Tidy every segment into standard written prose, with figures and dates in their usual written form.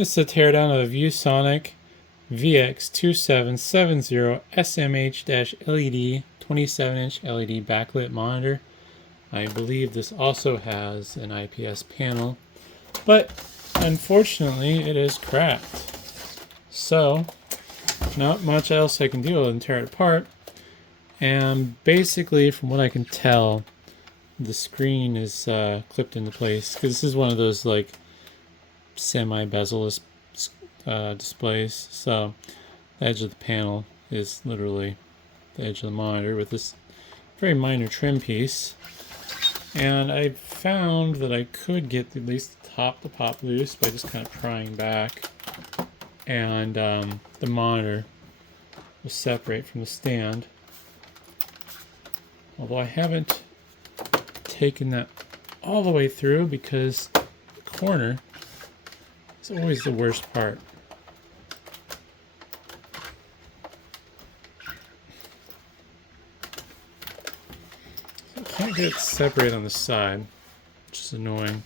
This is a teardown of a Viewsonic VX2770smh-LED 27-inch LED backlit monitor. I believe this also has an IPS panel, but unfortunately it is cracked. So not much else I can do other than tear it apart. And basically, from what I can tell, the screen is clipped into place because this is one of those like semi-bezel-less displays. So the edge of the panel is literally the edge of the monitor with this very minor trim piece. And I found that I could get at least the top to pop loose by just kind of prying back, and the monitor will separate from the stand. Although I haven't taken that all the way through because the corner is always the worst part. I can't get it separated on the side, which is annoying.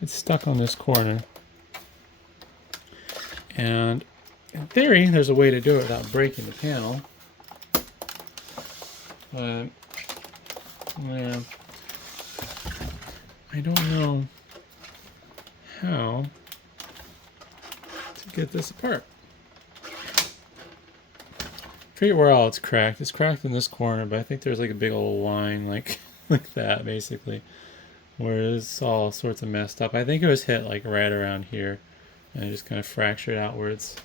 It's stuck on this corner. And in theory, there's a way to do it without breaking the panel. But yeah, I don't know how to get this apart. I forget where all it's cracked. It's cracked in this corner, but I think there's like a big old line like that basically, where it's all sorts of messed up. I think it was hit like right around here, and it just kind of fractured outwards.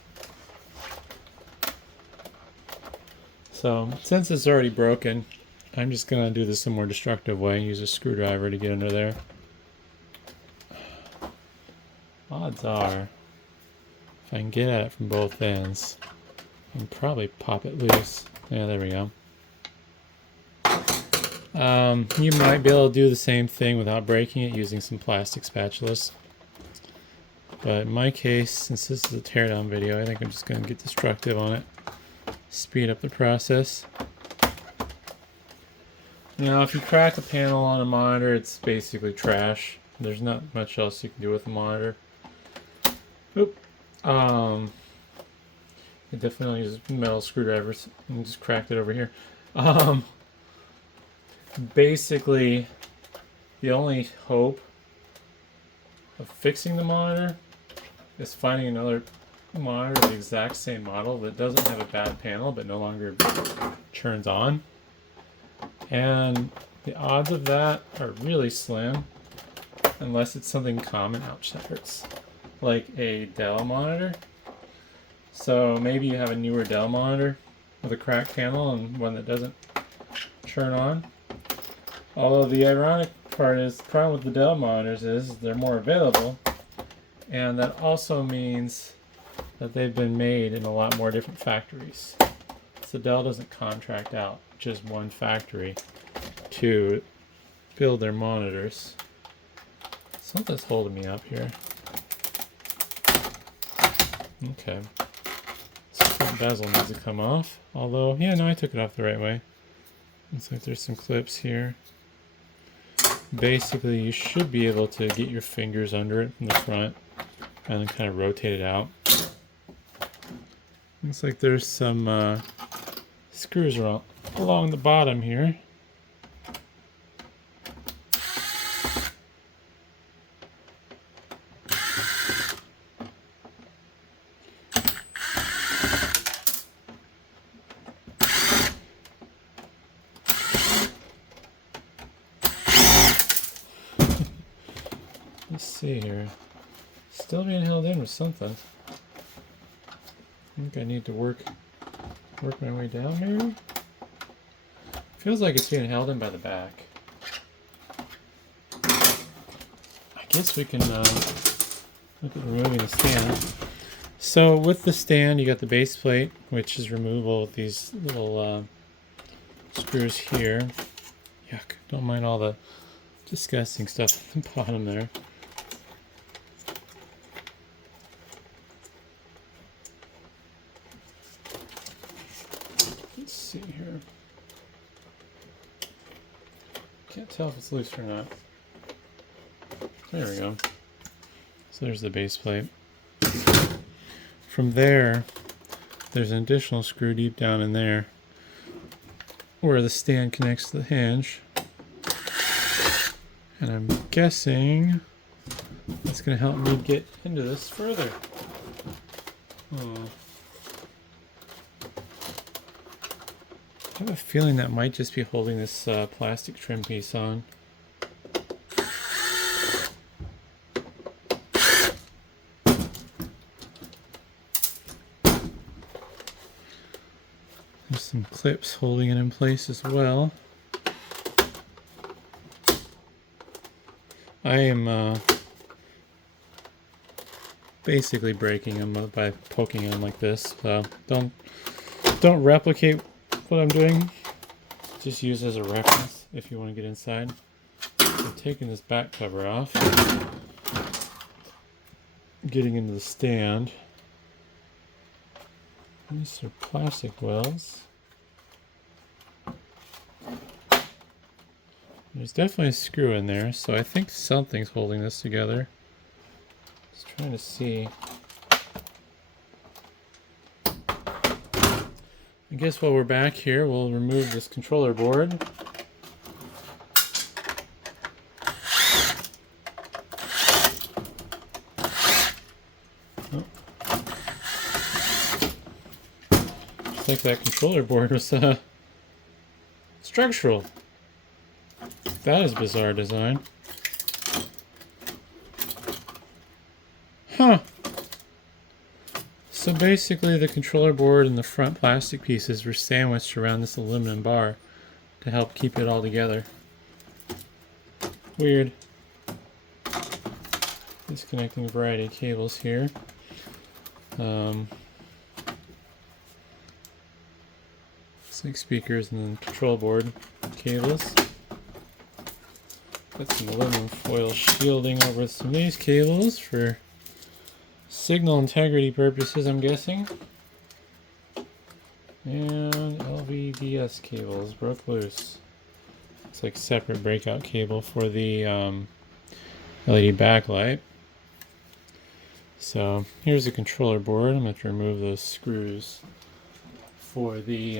So since it's already broken, I'm just gonna do this a more destructive way and use a screwdriver to get under there. Odds are, if I can get at it from both ends, I can probably pop it loose. Yeah, there we go. You might be able to do the same thing without breaking it using some plastic spatulas. But in my case, since this is a teardown video, I think I'm just going to get destructive on it. Speed up the process. Now, if you crack a panel on a monitor, it's basically trash. There's not much else you can do with a monitor. Oop. I definitely use metal screwdrivers and just cracked it over here. Basically, the only hope of fixing the monitor is finding another monitor of the exact same model that doesn't have a bad panel but no longer turns on. And the odds of that are really slim unless it's something common. Ouch, that hurts. Like a Dell monitor. So maybe you have a newer Dell monitor with a cracked panel and one that doesn't turn on. Although the ironic part is, the problem with the Dell monitors is they're more available, and that also means that they've been made in a lot more different factories. So Dell doesn't contract out just one factory to build their monitors. Something's holding me up here. Okay. So front bezel needs to come off. Although, yeah, no, I took it off the right way. Looks like there's some clips here. Basically, you should be able to get your fingers under it from the front and then kind of rotate it out. Looks like there's some screws along the bottom here. Let's see here. Still being held in with something. I think I need to work my way down maybe? Feels like it's being held in by the back. I guess we can look at removing the stand. So with the stand, you got the base plate, which is removable with these little screws here. Yuck, don't mind all the disgusting stuff at the bottom there. Let's see here. Can't tell if it's loose or not. There we go. So there's the base plate. from there, there's an additional screw deep down in there where the stand connects to the hinge. And I'm guessing that's going to help me get into this further. I have a feeling that might just be holding this plastic trim piece on. There's some clips holding it in place as well. I am basically breaking them by poking them like this, so don't replicate what I'm doing. Just use as a reference if you want to get inside. I'm taking this back cover off, getting into the stand. These are plastic wells. There's definitely a screw in there, so I think something's holding this together. Just trying to see. I guess while we're back here, we'll remove this controller board. Looks like that controller board was structural. That is bizarre design. Huh. So basically the controller board and the front plastic pieces were sandwiched around this aluminum bar to help keep it all together. Weird. Disconnecting a variety of cables here. Looks like speakers and then control board cables. Put some aluminum foil shielding over some of these cables for signal integrity purposes, I'm guessing. And LVDS cables broke loose. It's like separate breakout cable for the LED backlight. So here's the controller board. I'm going to have to remove those screws for the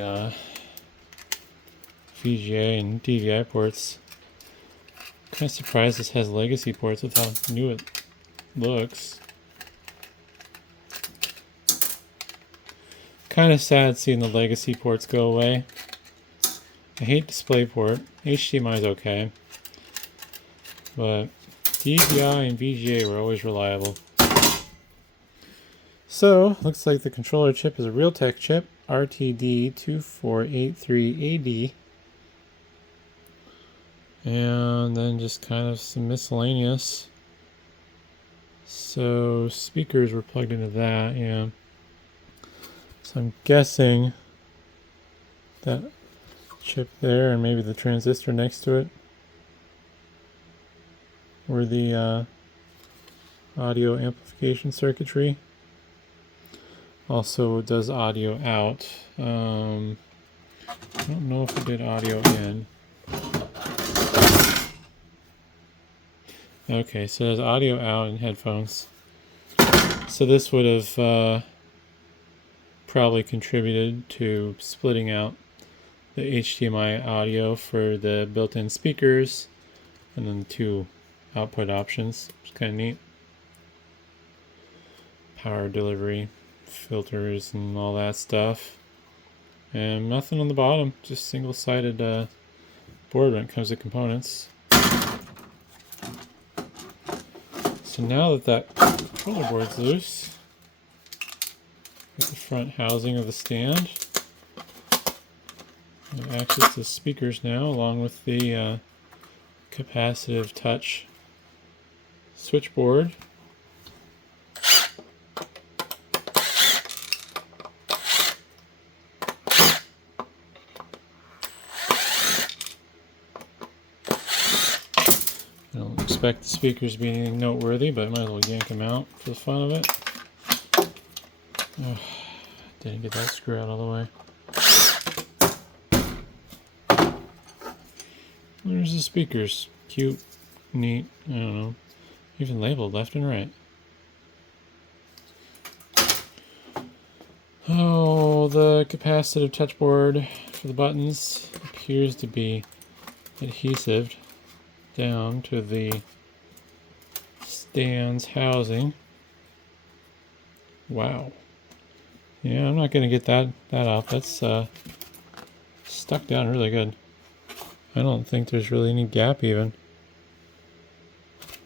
VGA and DVI ports. Kind of surprised this has legacy ports with how new it looks. Kind of sad seeing the legacy ports go away. I hate DisplayPort. HDMI is okay, but DVI and VGA were always reliable. So, looks like the controller chip is a Realtek chip, RTD2483AD. And then just kind of some miscellaneous. So speakers were plugged into that, yeah. So I'm guessing that chip there and maybe the transistor next to it were the audio amplification circuitry. Also does audio out. I don't know if it did audio in. Okay, so there's audio out in headphones. So this would have probably contributed to splitting out the HDMI audio for the built-in speakers and then the two output options, which is kind of neat. Power delivery, filters, and all that stuff. And nothing on the bottom, just single-sided board when it comes to components. So now that controller board's loose, get the front housing of the stand. And access to speakers now, along with the capacitive touch switchboard. I don't expect the speakers to be anything noteworthy, but I might as well yank them out for the fun of it. Oh, didn't get that screw out all the way. There's the speakers. Cute, neat, I don't know. Even labeled left and right. Oh, the capacitive touch board for the buttons appears to be adhesive down to the stand's housing. Wow. Yeah, I'm not going to get that off. That's stuck down really good. I don't think there's really any gap even.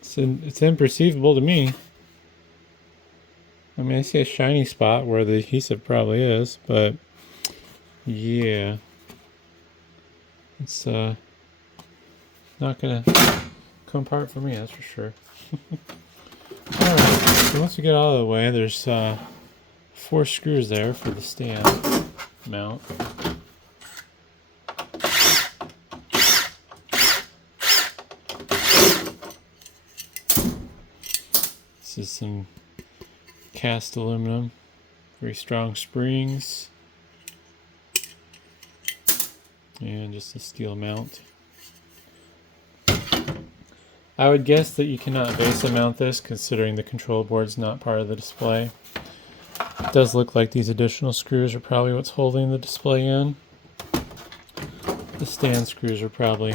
It's imperceivable to me. I mean, I see a shiny spot where the adhesive probably is, but yeah. It's not going to come apart for me, that's for sure. Alright, so once we get out of the way, there's 4 screws there for the stand mount. This is some cast aluminum, very strong springs, and just a steel mount. I would guess that you cannot VESA mount this, considering the control board's not part of the display. It does look like these additional screws are probably what's holding the display in. The stand screws are probably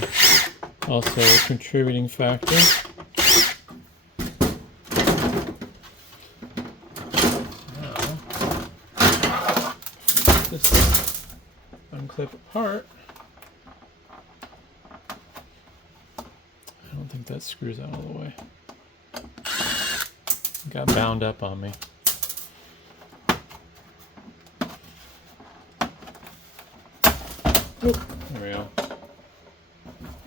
also a contributing factor. Now, this unclip apart. I don't think that screws out all the way. It got bound up on me. Oop, there we go.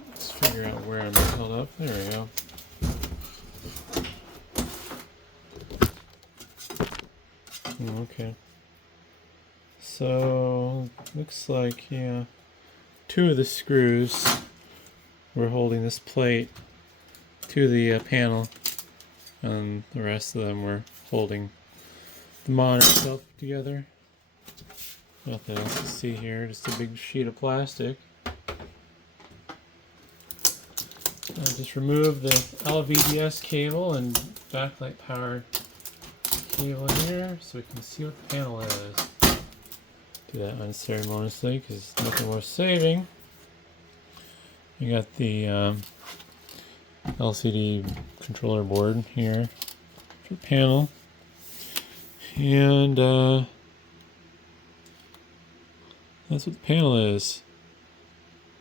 Let's figure out where I'm held up. There we go. Okay. So, looks like, yeah, 2 of the screws were holding this plate to the panel, and the rest of them were holding the monitor itself together. Nothing else to see here, just a big sheet of plastic. I'll just remove the LVDS cable and backlight power cable here so we can see what the panel is. Do that unceremoniously because it's nothing worth saving. You got the LCD controller board here for panel, and that's what the panel is.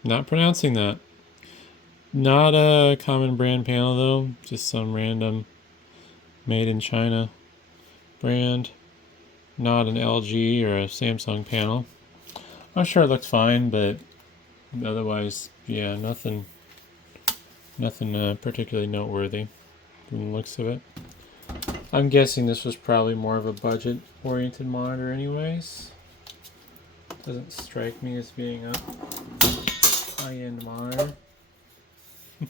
Not pronouncing that. Not a common brand panel though, just some random made in China brand. Not an LG or a Samsung panel. I'm sure it looks fine, but otherwise, yeah, nothing particularly noteworthy from the looks of it. I'm guessing this was probably more of a budget-oriented monitor anyways. Doesn't strike me as being a high-end monitor. I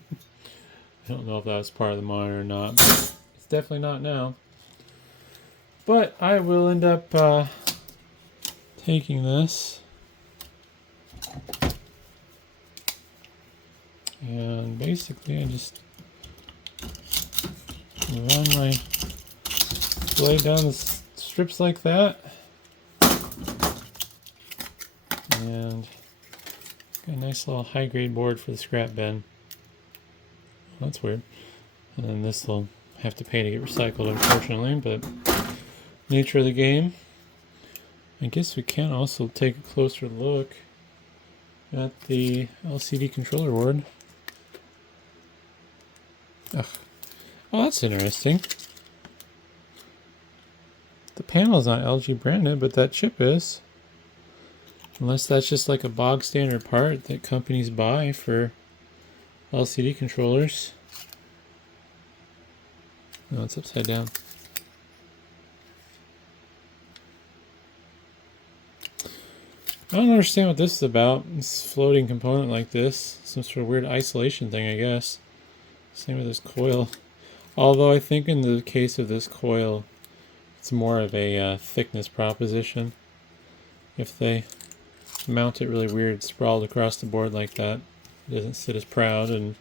don't know if that was part of the monitor or not, but it's definitely not now. But I will end up taking this and basically I just run my blade down the strips like that, and got a nice little high grade board for the scrap bin. Well, that's weird. And then this will have to pay to get recycled, unfortunately, but nature of the game. I guess we can also take a closer look at the LCD controller board. Ugh. Oh, that's interesting. The panel is not LG branded, but that chip is. Unless that's just like a bog standard part that companies buy for LCD controllers. No, it's upside down. I don't understand what this is about. This floating component like this. Some sort of weird isolation thing, I guess. Same with this coil. Although I think in the case of this coil, it's more of a thickness proposition. If they mount it really weird, sprawled across the board like that, it doesn't sit as proud and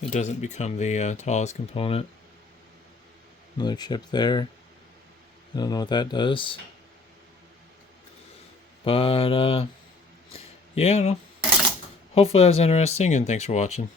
it doesn't become the tallest component. Another chip there. I don't know what that does. But, yeah, I don't know. Hopefully that was interesting, and thanks for watching.